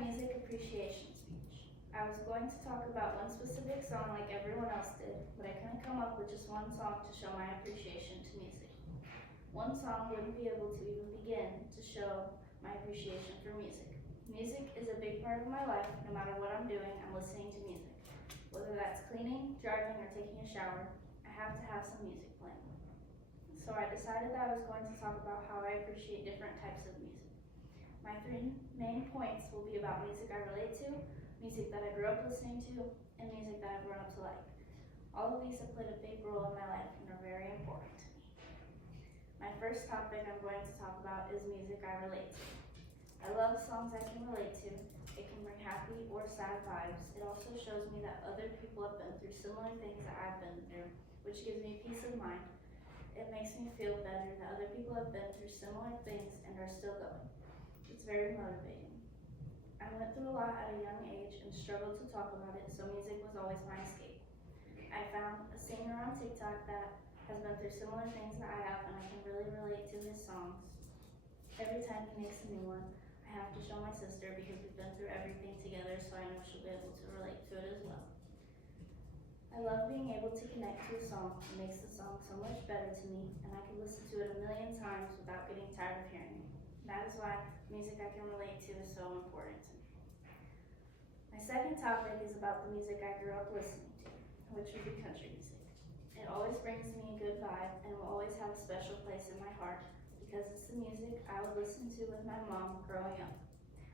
music appreciation speech. I was going to talk about one specific song like everyone else did, but I couldn't come up with just one song to show my appreciation to music. One song wouldn't be able to even begin to show my appreciation for music. Music is a big part of my life. No matter what I'm doing, I'm listening to music. Whether that's cleaning, driving, or taking a shower, I have to have some music playing. So I decided that I was going to talk about how I appreciate different types of music. My three main points will be about music I relate to, music that I grew up listening to, and music that I've grown up to like. All of these have played a big role in my life and are very important to me. My first topic I'm going to talk about is music I relate to. I love songs I can relate to. It can bring happy or sad vibes. It also shows me that other people have been through similar things that I've been through, which gives me peace of mind. It makes me feel better that other people have been through similar things and are still going. It's very motivating. I went through a lot at a young age and struggled to talk about it, so music was always my escape. I found a singer on TikTok that has been through similar things that I have, and I can really relate to his songs. Every time he makes a new one, I have to show my sister because we've been through everything together, so I know she'll be able to relate to it as well. I love being able to connect to a song. It makes the song so much better to me, and I can listen to it a million times without getting tired of hearing it. That is why music I can relate to is so important to me. My second topic is about the music I grew up listening to, which would be country music. It always brings me a good vibe and will always have a special place in my heart because it's the music I would listen to with my mom growing up.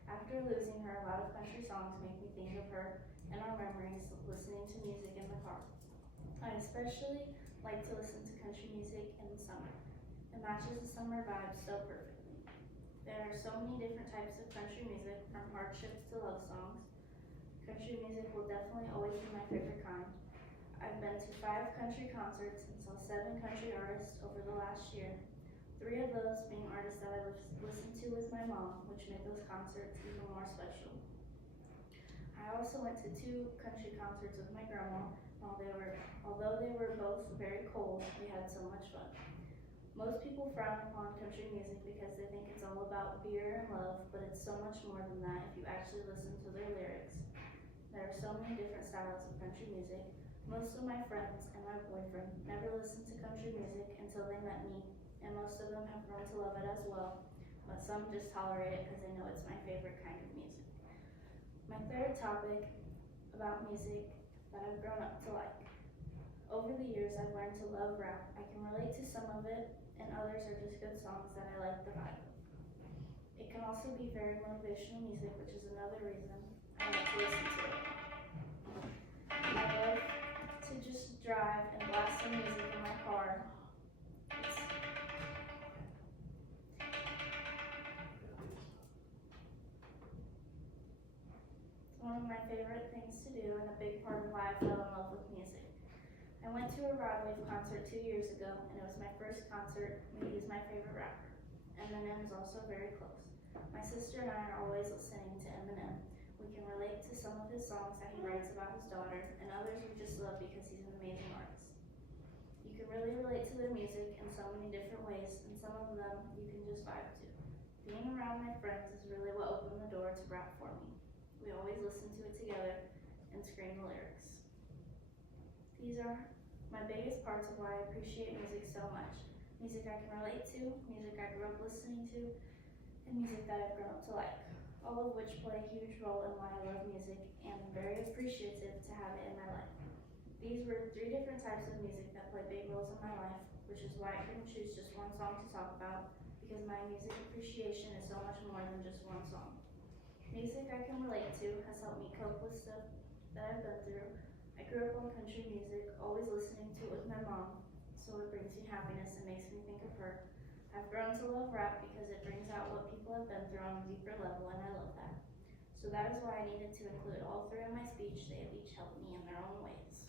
After losing her, a lot of country songs make me think of her and our memories of listening to music in the car. I especially like to listen to country music in the summer. It matches the summer vibe so perfectly. There are so many different types of country music, from hardships to love songs. Country music will definitely always be my favorite kind. I've been to 5 country concerts and saw 7 country artists over the last year. 3 of those being artists that I listened to with my mom, which made those concerts even more special. I also went to 2 country concerts with my grandma. Although they were both very cold, we had so much fun. Most people frown upon country music because they think it's all about beer and love, but it's so much more than that if you actually listen to their lyrics. There are so many different styles of country music. Most of my friends and my boyfriend never listened to country music until they met me, and most of them have grown to love it as well, but some just tolerate it because they know it's my favorite kind of music. My third topic about music that I've grown up to like. Over the years, I've learned to love rap. I can relate to some of it, and others are just good songs that I like the vibe of. It can also be very motivational music, which is another reason I like to listen to it. I love to just drive and blast some music in my car. It's one of my favorite things to do and a big part of why I fell in love with music. I went to a Rod Wave concert 2 years ago, and it was my first concert when he's my favorite rapper. Eminem is also very close. My sister and I are always listening to Eminem. We can relate to some of his songs that he writes about his daughter, and others we just love because he's an amazing artist. You can really relate to their music in so many different ways, and some of them you can just vibe to. Being around my friends is really what opened the door to rap for me. We always listen to it together and scream the lyrics. These are my biggest parts of why I appreciate music so much. Music I can relate to, music I grew up listening to, and music that I've grown up to like. All of which play a huge role in why I love music, and I'm very appreciative to have it in my life. These were 3 different types of music that play big roles in my life, which is why I couldn't choose just one song to talk about, because my music appreciation is so much more than just one song. Music I can relate to has helped me cope with stuff that I've been through. I grew up on country music, always listening to it with my mom, so it brings me happiness and makes me think of her. I've grown to love rap because it brings out what people have been through on a deeper level, and I love that. So that is why I needed to include all 3 in my speech. They have each helped me in their own ways.